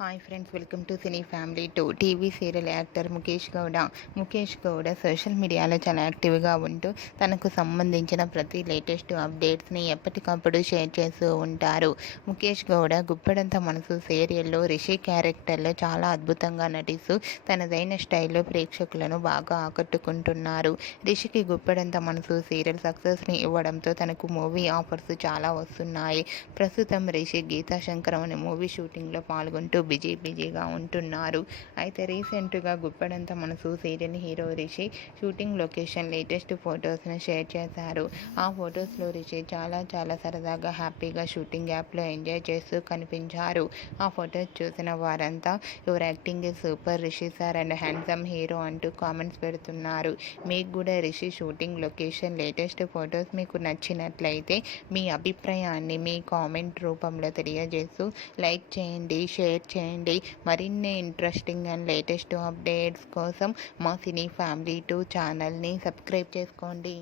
Hi friends, welcome to cine family 2. TV serial actor Mukesh Gowda social మీడియాలో చాలా యాక్టివ్గా ఉంటూ తనకు సంబంధించిన ప్రతి లేటెస్ట్ అప్డేట్స్ని ఎప్పటికప్పుడు షేర్ చేస్తూ ఉంటారు. ముఖేష్ గౌడ గుప్పెడంత మనసు సీరియల్లో రిషి క్యారెక్టర్లో చాలా అద్భుతంగా నటిస్తూ తనదైన స్టైల్లో ప్రేక్షకులను బాగా ఆకట్టుకుంటున్నారు. రిషికి గుప్పెడంత మనసు సీరియల్ సక్సెస్ని ఇవ్వడంతో తనకు మూవీ ఆఫర్స్ చాలా వస్తున్నాయి. ప్రస్తుతం రిషి గీతా శంకరం అనే మూవీ షూటింగ్లో పాల్గొంటూ బిజీగా ఉంటున్నారు. అయితే రీసెంట్గా Guppedantha Manasu serial hero Rishi shooting location latest ఫొటోస్ను షేర్ చేశారు. ఆ ఫొటోస్లో రిషి చాలా సరదాగా హ్యాపీగా షూటింగ్ యాప్లో ఎంజాయ్ చేస్తూ కనిపించారు. ఆ ఫొటోస్ చూసిన వారంతా your acting is super Rishi sir and handsome hero అంటూ కామెంట్స్ పెడుతున్నారు. మీకు కూడా Rishi shooting location latest photos మీకు నచ్చినట్లయితే మీ అభిప్రాయాన్ని మీ కామెంట్ రూపంలో తెలియజేస్తూ లైక్ చేయండి, షేర్ చేయండి. మరిన్ని ఇంట్రెస్టింగ్ అండ్ లేటెస్ట్ అప్డేట్స్ కోసం మా సినీ ఫ్యామిలీ 2 ఛానల్ని సబ్స్క్రైబ్ చేసుకోండి.